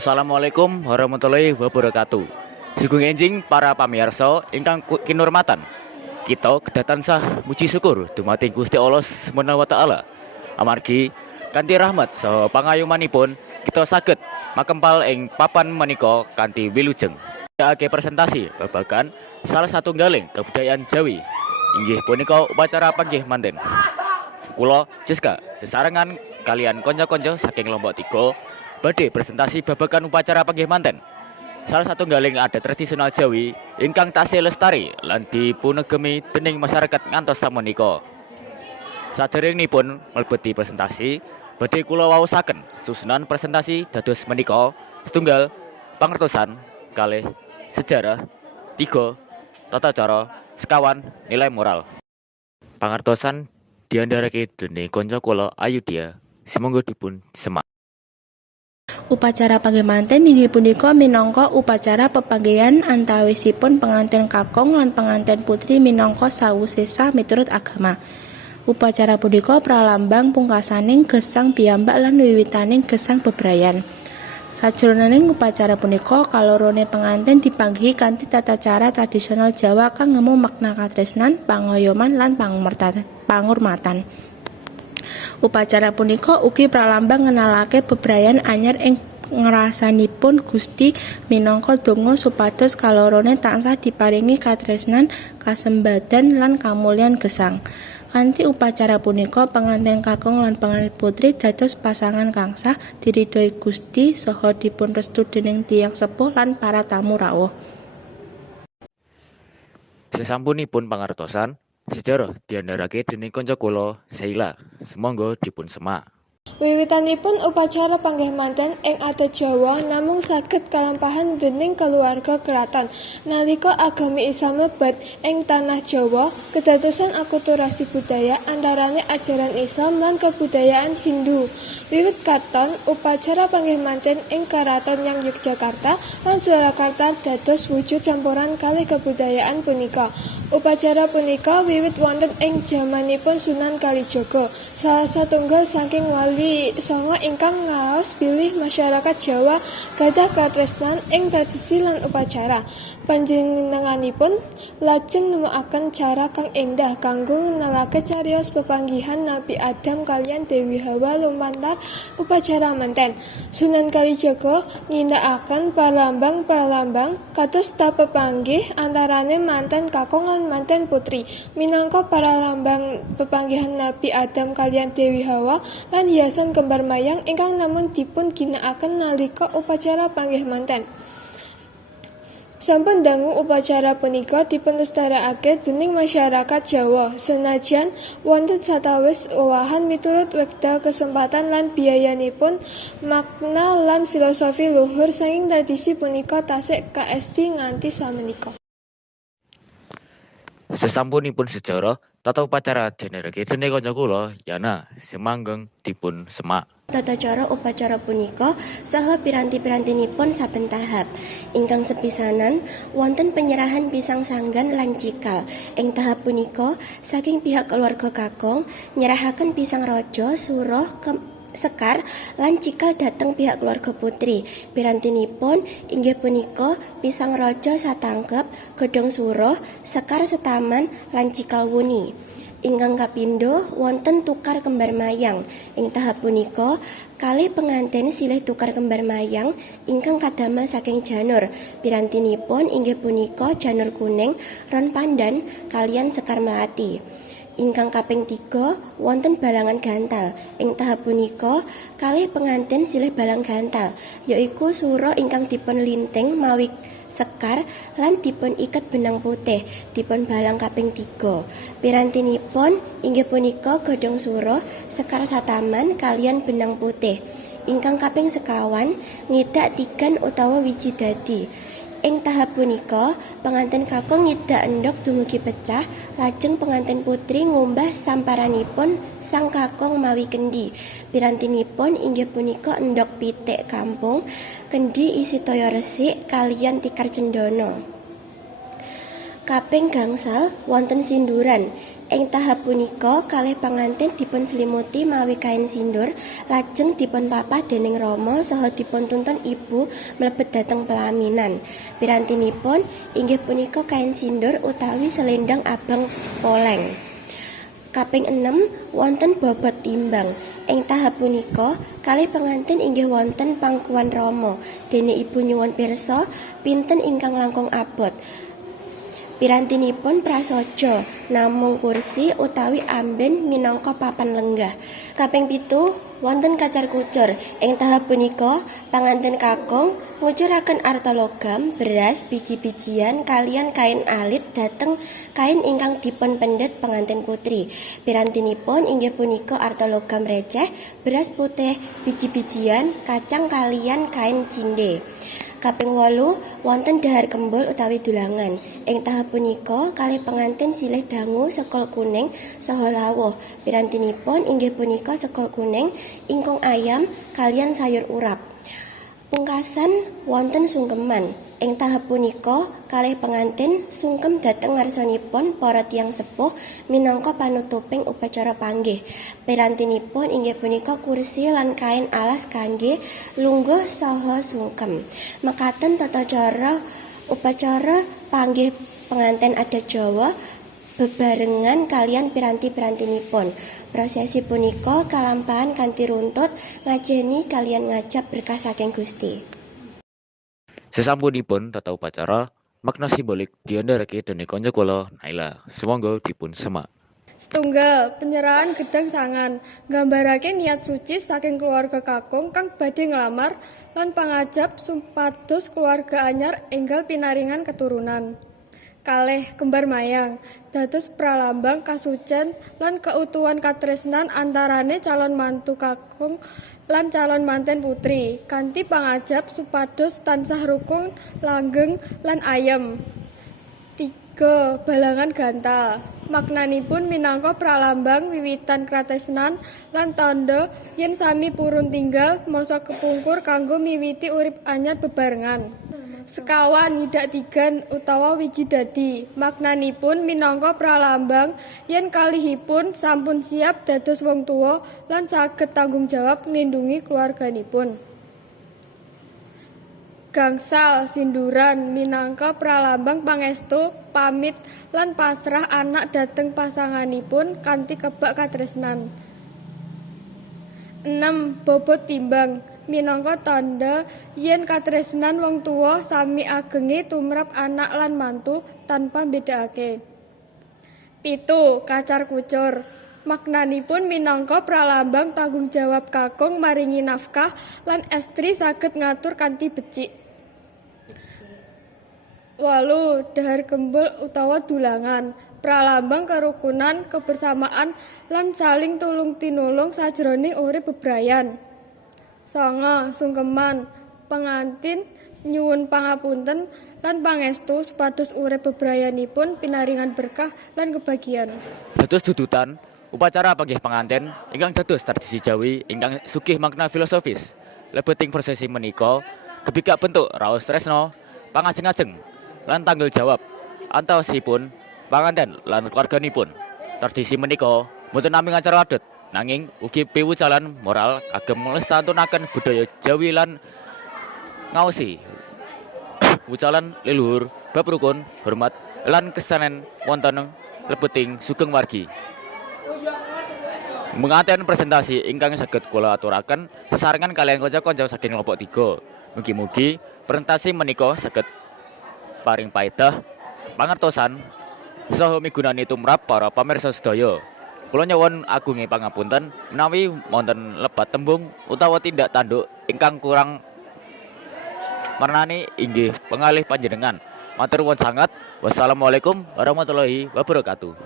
Assalamualaikum warahmatullahi wabarakatuh. Sugeng enjing para pamirsa ingkang kinurmatan. Kita kedatan sah muji syukur dumateng Gusti Allah Subhanahu wa taala. Amargi kanthi rahmat saha pangayumanipun kita saged makempal ing papan menika kanthi wilujeng. Ake presentasi babagan salah satunggaling kebudayaan Jawi. Inggih punika upacara panggih manten. Kula Jiska sesarengan kalian konco-konco saking Lombok 3 badhe presentasi babagan upacara panggih manten. Salah satu galing adat tradisional Jawi ingkang tasih lestari lan dipunegemi dening masyarakat ngantos sapunika. Saderengipun mlebeti presentasi, badhe kula waosaken susunan presentasi dados menika setunggal pangertosan, kalih sejarah, 3 tata cara, sekawan nilai moral. Pangertosan diandharake dening kanca kula Ayudya. Semonggo dipun semak. Upacara panggih manten inggih punika minangka upacara pepanggihan antawisipun pengantin kakung lan pengantin putri minangka sawusesa miturut agama. Upacara punika pralambang pungkasaning gesang piyambak lan wiwitaning gesang bebrayan. Sajroning upacara punika kalorone pengantin dipanggihi kanthi tata cara tradisional Jawa kang ngemu makna katresnan, pangayoman lan pangurmatan. Upacara punika ugi pralambang ngenalake bebrayan anyar ing ngrasanipun Gusti minangka donga supados kalorone tansah diparingi katresnan, kasembadan lan kamulyan gesang. Kanthi upacara punika pengantin kakung lan pengantin putri dados pasangan kang sah diridhoi Gusti saha dipunrestu dening tiyang sepuh lan para tamu rawuh. Sesampunipun pangertosan, sejarah diandharake dening kanca kula Sheila. Semonggo dipun semak. Wiwitanipun upacara panggih manten ing adat Jawa namung saged kalampahan dening keluarga keraton. Nalika agami Islam mlebet ing tanah Jawa, kedadosan akulturasi budaya antarane ajaran Islam lan kebudayaan Hindu. Wiwit katon upacara panggih manten ing keraton yang Yogyakarta lan Surakarta dados wujud campuran kalih kebudayaan punika. Upacara punika wiwit wonten ing jamanipun Sunan Kalijaga, salah satunggal saking wali songo ingkang ngaos bilih masyarakat Jawa gadah katresnan ing tradisi lan upacara. Panjenenganipun lajeng nemokaken cara kang endah kanggo ngenalake cariyos pepanggihan Nabi Adam kaliyan Dewi Hawa lumantar upacara manten. Sunan Kalijaga nindakaken pralambang kados tapepanggih antarane manten kakung lan manten putri minangka pralambang pepanggihan Nabi Adam kaliyan Dewi Hawa lan hiasan kembar mayang ingkang namun dipun ginakaken nalika upacara panggih manten. Sampun dangu upacara punika dipunlestarekake dening masyarakat Jawa. Senajan wonten satawis owahan miturut wekdal kesempatan lan biayanipun, makna lan filosofi luhur saking tradisi punika tasik kaesti nganti samenika. Sesampunipun sejarah, tata upacara diandharake dening kanca kula Yana. Semanggeng dipun semak. Tata cara upacara punika saha piranti-pirantinipun saben tahap. Ingkang sepisanan wonten penyerahan pisang sanggan lan cikal. Ing tahap punika saking pihak keluarga kakung nyerahaken pisang raja, suruh, sekar lan cikal dhateng pihak keluarga putri. Pirantinipun inggih punika pisang raja satangkep, godhong suruh, sekar setaman lan cikal wuni. Ingkang kapindho wonten tukar kembar mayang. Ing tahap punika kalih pengantin silih tukar kembar mayang ingkang kadamel saking janur. Pirantinipun inggih punika janur kuning, ron pandan kaliyan sekar melati. Ingkang kaping 3 wonten balangan gantal. Ing tahap punika kalih pengantin silih balang gantal, yaiku sura ingkang dipun linting mawi sekar lan dipun iket benang putih, dipun balang kaping 3. Pirantinipun inggih punika godhong suruh, sekar sataman kaliyan benang putih. Ingkang kaping sekawan ngidak tigan utawa wiji dadi. Ing tahap punika pengantin kakung nyidak endhog dumugi pecah, lajeng pengantin putri ngumbah samparanipun sang kakung mawi kendi. Pirantinipun inggih punika endhog pitik kampung, kendi isi toya resik kaliyan tikar cendana. Kaping gangsal wonten sinduran. Ing tahap punika kalih panganten dipun selimuti mawi kain sindur, lajeng dipun papah dening rama saha dipun tuntun ibu mlebet dhateng pelaminan. Pirantinipun inggih punika kain sindur utawi selendang abang poleng. Kaping 6 wonten bobot timbang. Ing tahap punika kalih pengantin inggih wonten pangkuan rama. Dene ibu nyuwun pirsa pinten ingkang langkung abot. Pirantinipun prasaja namung kursi utawi amben minangka papan lenggah. Kaping 7 wonten kacar kucur. Ing tahap punika panganten kakung ngucuraken arta logam, beras, biji-bijian kalian kain alit dhateng kain ingkang dipun pendet pengantin putri. Pirantinipun inggih punika arta logam receh, beras putih, biji-bijian, kacang kalian kain cinde. Kaping 8 wonten dahar kembul utawi dulangan. Ing tahap punika kalih pengantin silih dangu sekol kuning saha lawuh. Pirantinipun inggih punika sekol kuning, ingkung ayam kalian sayur urap. Pungkasan wonten sungkeman. Ing tahap punika kalih pengantin sungkem dhateng ngarsanipun para tiyang sepuh minangka panutuping upacara panggih. Pirantinipun inggih punika kursi lan kain alas kangge lungguh saha sungkem. Mekaten tata cara upacara panggih pengantin adat Jawa bebarengan kalian piranti-pirantinipun. Prosesi punika kalampahan kanthi runtut ngajeni kalian ngajab berkah saking Gusti. Sesampunipun tata upacara, makna simbolik diandharake dening kanca kula Naila. Sumangga dipun semak. Setunggal, penyerahan gedang sangan, nggambarake niat suci saking keluarga kakung kang badhe nglamar lan pangajab supados keluarga anyar enggal pinaringan keturunan. Kalih kembar mayang, dados pralambang kasucen lan keutuhan katresnan antarane calon mantu kakung lan calon manten putri, kanthi pangajab supados tansah rukun, langgeng lan ayem. 3. Balangan gantal. Maknanipun minangka pralambang wiwitan katresnan lan tandha yen sami purun tinggal masa kepungkur kanggo miwiti urip anyar bebarengan. Sekawan ngidak tigan utawa wiji dadi. Maknanipun minangka pralambang yen kalihipun sampun siap dados wong tuwa lan saged tanggung jawab nglindungi keluarganipun. Gangsal sinduran minangka pralambang pangestu, pamit lan pasrah anak dhateng pasanganipun kanthi kebak katresnan. 6. Bobot timbang minangka tanda yen katresnan wong tuwa sami agenge tumrap anak lan mantu tanpa mbedakake. 7. Kacar kucur. Maknanipun minangka pralambang tanggung jawab kakung maringi nafkah lan estri saged ngatur kanthi becik. 8. Dahar kembul utawa dulangan. Pralambang kerukunan, kebersamaan lan saling tulung tinulung sajroning urip bebrayan. 9. Sungkeman. Pengantin nyuwun pangapunten lan pangestu supados urip bebrayanipun pinaringan berkah lan kebahagiaan. Dados dudutan upacara panggih pengantin ingkang dados tradisi Jawi ingkang sugih makna filosofis. Lebeting prosesi menika kebikak bentuk raos tresno, pangajeng-ajeng lan tanggung jawab antawisipun panganten lan keluarganipun. Tradisi menika boten namung acara adat, nanging ugi piwucalan moral kagem nglestaretunaken budaya Jawi lan ngaosi wucalan leluhur bab rukun, hormat lan kesanen wonten lebeting sugeng wargi. Menganten presentasi ingkang saged kula aturaken sesarengan kalian kanca-kanca saking kelompok 3. Mugi-mugi presentasi menika saged paring paedah pangertosan saha migunani tumrap para pamirsa sedaya. Kula nyuwun agunge pangapunten menawi wonten lebat tembung utawa tindak tanduk ingkang kurang marnani inggih pengalih panjenengan. Matur nuwun sanget. Wassalamualaikum warahmatullahi wabarakatuh.